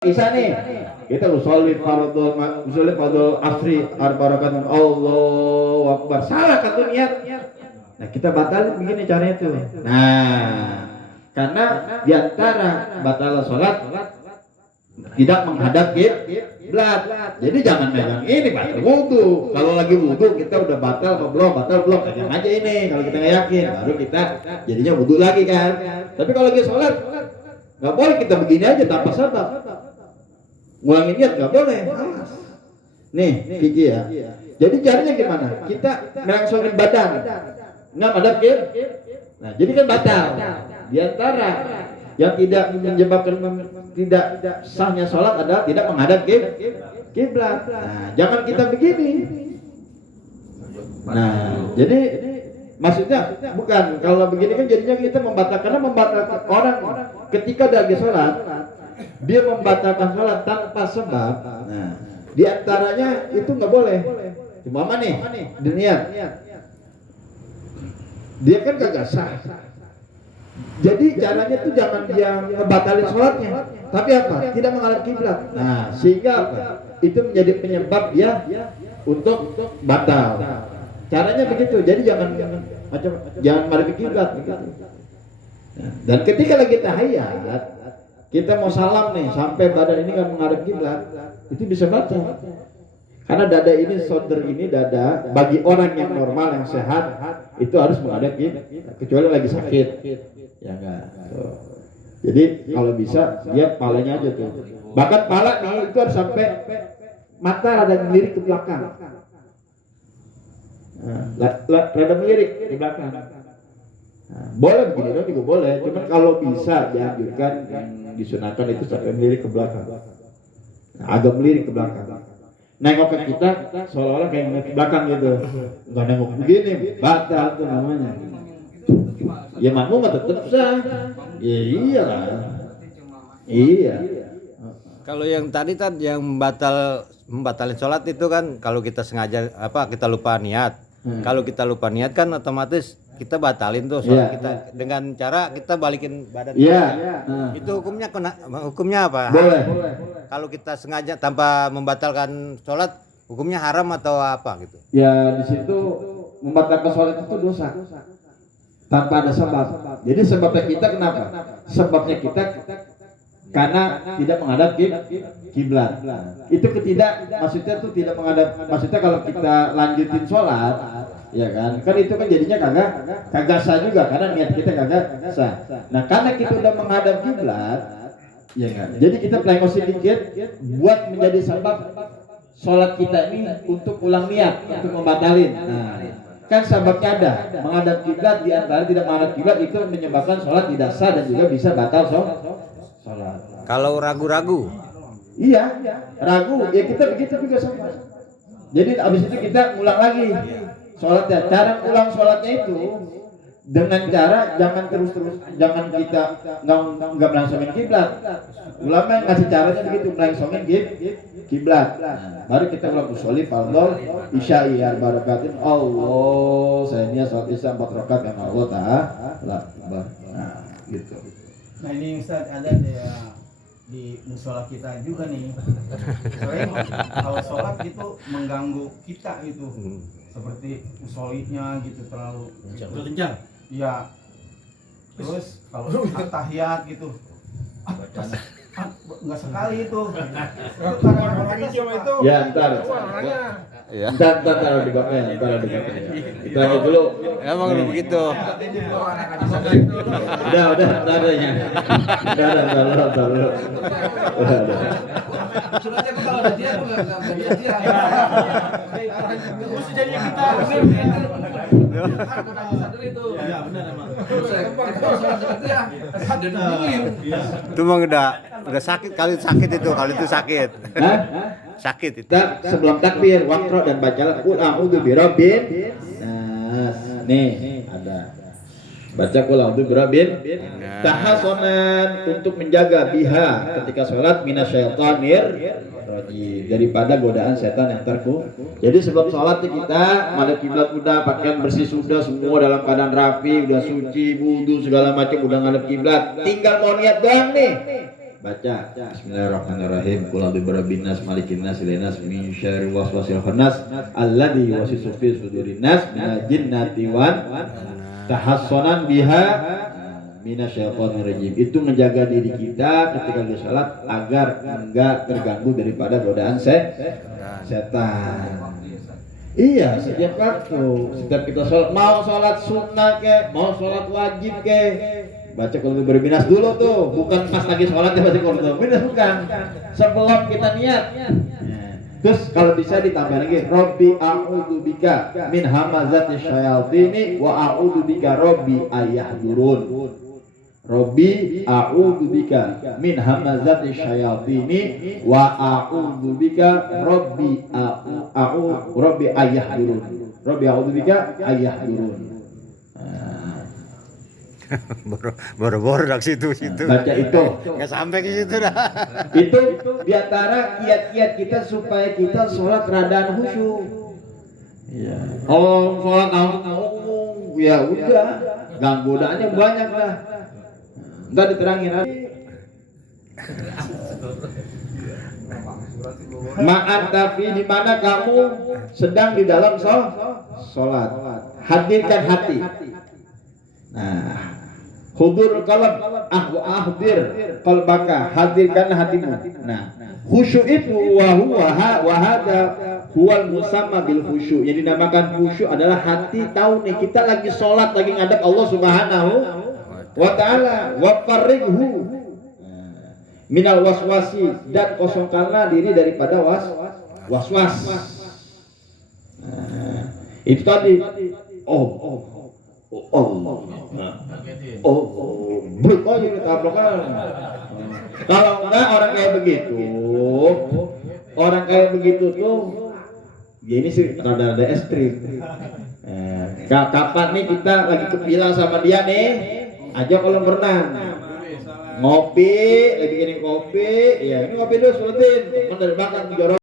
Isya nih, kita usolli fardul asri arba'akan Allahu Akbar. Salah kan tuh niat. Nah, kita batalin begini caranya tuh. Nah, karena diantara batal sholat tidak menghadap kiblat. Jadi jangan megang ini batal wudu. Kalau lagi wudu kita udah batal apa belum? Batal belum? Pegang aja ini. Kalau kita nggak yakin, baru kita jadinya wudu lagi kan. Tapi kalau lagi sholat nggak boleh kita begini aja tanpa sebab. Ngulangin niat nggak boleh. Nih, Kiki ya. Jadi caranya gimana? Kita melangsungkan badan, nggak madhab Nah, jadi kan batal. Di antara yang tidak menyebabkan tidak sahnya sholat adalah tidak menghadap kiblat. Nah, jangan kita begini. Nah, jadi maksudnya bukan kalau begini kan jadinya kita membatalkan orang ketika lagi sholat dia membatalkan sholat tanpa sebab. Nah, di antaranya itu nggak boleh. Cuma mana nih? Diniat. Dia kan kagak sah. Jadi caranya tuh jangan dia ngebatalin sholatnya, tapi apa? Tidak menghadap kiblat. Nah, sehingga apa? Itu menjadi penyebab dia untuk batal. Caranya begitu. Jadi jangan menghadap kiblat begitu. Dan ketika lagi tahiyat, kita mau salam nih sampai badan ini nggak menghadap kiblat, itu bisa batal. Karena dada ini, shoulder ini, dada bagi orang yang normal yang sehat itu harus menghadap kiblat, kecuali lagi sakit, ya enggak. Jadi kalau bisa dia palanya aja tuh. Bahkan pala nih itu harus sampai mata rada melirik ke belakang. Rada melirik ke belakang. Nah, boleh begini dong juga boleh, cuman kalau bisa dianjurkan yang disunahkan itu sampai melirik ke belakang. Nah, agak melirik ke belakang. Nengok ke kita seolah-olah kayak nengok ke belakang gitu. Enggak nengok begini, batal tuh namanya. Ya makmum mah tetap sah. Ya iyalah. Iya. Kalau yang tadi yang membatalin sholat itu kan kalau kita sengaja kita lupa niat. Kalau kita lupa niat kan otomatis kita batalin tuh sholat kita dengan cara kita balikin badan. Itu hukumnya apa? Boleh. Kalau kita sengaja tanpa membatalkan sholat, hukumnya haram atau apa gitu? Ya di situ membatalkan sholat itu dosa tanpa ada sebab. Jadi sebabnya kita kenapa? Sebabnya kita karena tidak menghadap kiblat. Itu maksudnya tuh tidak menghadap. Maksudnya kalau kita lanjutin sholat, ya kan? Kan itu kan jadinya kagak sah juga karena niat kita kagak sah. Nah, karena kita udah menghadap kiblat, ya kan? Jadi kita pelengos sedikit buat menjadi sebab sholat kita ini untuk ulang niat, untuk membatalin. Nah, kan sebabnya ada menghadap kiblat, di antara tidak menghadap kiblat itu menyebabkan sholat tidak sah dan juga bisa batal sholat. Kalau ragu-ragu? Iya, ragu. Ya kita begitu juga sama. Jadi abis itu kita ulang lagi sholatnya. Cara ulang sholatnya itu dengan cara jangan jangan kita nggak melangsungin kiblat. Ulama yang ngasih caranya begitu, melangsungin kiblat. Baru kita ulang usolli fardhu isya'i arba'atin Allah. Saya niat sholat isya 4 rakaat yang Allah Ta'ala. Nah, gitu. Nah ini Ustaz ada di musola kita juga nih. Soalnya kalau sholat gitu mengganggu kita gitu. Seperti musolinya gitu terlalu kencang. Iya. Terus kalau tahiyat gitu. Enggak sekali itu. Orang itu. Ya, ntar. Ya. Ntar di bawahnya, Kita aja dulu. Emang begitu. Udah, ntar adanya. Udah. Suratnya kalau ada dia aku enggak bisa dia. Mesti jadi kita. Itu. Iya, benar emang. Itu mah udah sakit kalau itu sakit. Hah? Sakit itu. Kita sebelum takbir waqra dan bacalah qul a'udzu birabbin nas. Nih ada. Baca qul a'udzu birabbin tahassunan untuk menjaga biha ketika sholat minasyaitonir rajim, daripada godaan setan yang terku. Jadi sebelum sholat kita madhab kiblat udah, pakaian bersih sudah, semua dalam keadaan rapi, udah suci, wudu segala macam udah ngadep kiblat. Tinggal mau niat doang nih. Baca Bismillahirrahmanirrahim. Qul a'udzu birabbin nas malikin nas ilahin nas min syarril waswasil khannas alladzi yuwaswisu fi sudurin nas minal jinnati wan tahassunan biha minasyaitonir rajim. Itu menjaga diri kita ketika kita salat agar enggak terganggu daripada godaan setan. Iya, setiap waktu, setiap kita sholat, mau sholat sunnah ke, mau sholat wajib ke, baca qul berbinas dulu tuh, bukan pas lagi sholat ya baca qul berbinas, bukan. Sebelum kita niat. Terus kalau bisa ditambah lagi, Robbi a'udzubika min hamazati syayatini wa a'udzubika Robbi ayahdurun. Robbi a'udzubika min hamazati syayatini wa a'udzubika Robbi ayahdurun. Robbi a'udzubika ayahdurun. Boro-boro dak situ. Baca itu. Enggak sampai ke situ dah. Itu diantara kiat-kiat kita supaya kita sholat radaan khusyuk. Iya. Oh, sholat ya udah, ganggu godaannya banyak dah. Entar diterangin lagi. Ma'antafi di mana kamu sedang di dalam sholat. Hadirkan hati. Nah, hudur qalb, ahdir qalbaka, hadirkan hatimu. Nah, khusyuk itu wa hada huwal musamma bil khusyuk. Yang dinamakan khusyuk adalah hati tahu nih kita lagi sholat, lagi ngadep Allah Subhanahu wa ta'ala. Wa farrighu minal waswasi, dan kosongkanlah diri daripada waswas. Itu tadi. Bruk aja ditabrakkan. Kalau enggak orang kayak begitu tuh, ya ini sih ada ekstrim. Kapan nih kita lagi kepilah sama dia nih, aja kalau berenang. Ngopi, lagi bikin kopi, ya ini kopi dulu sebutin, dari belakang jorok.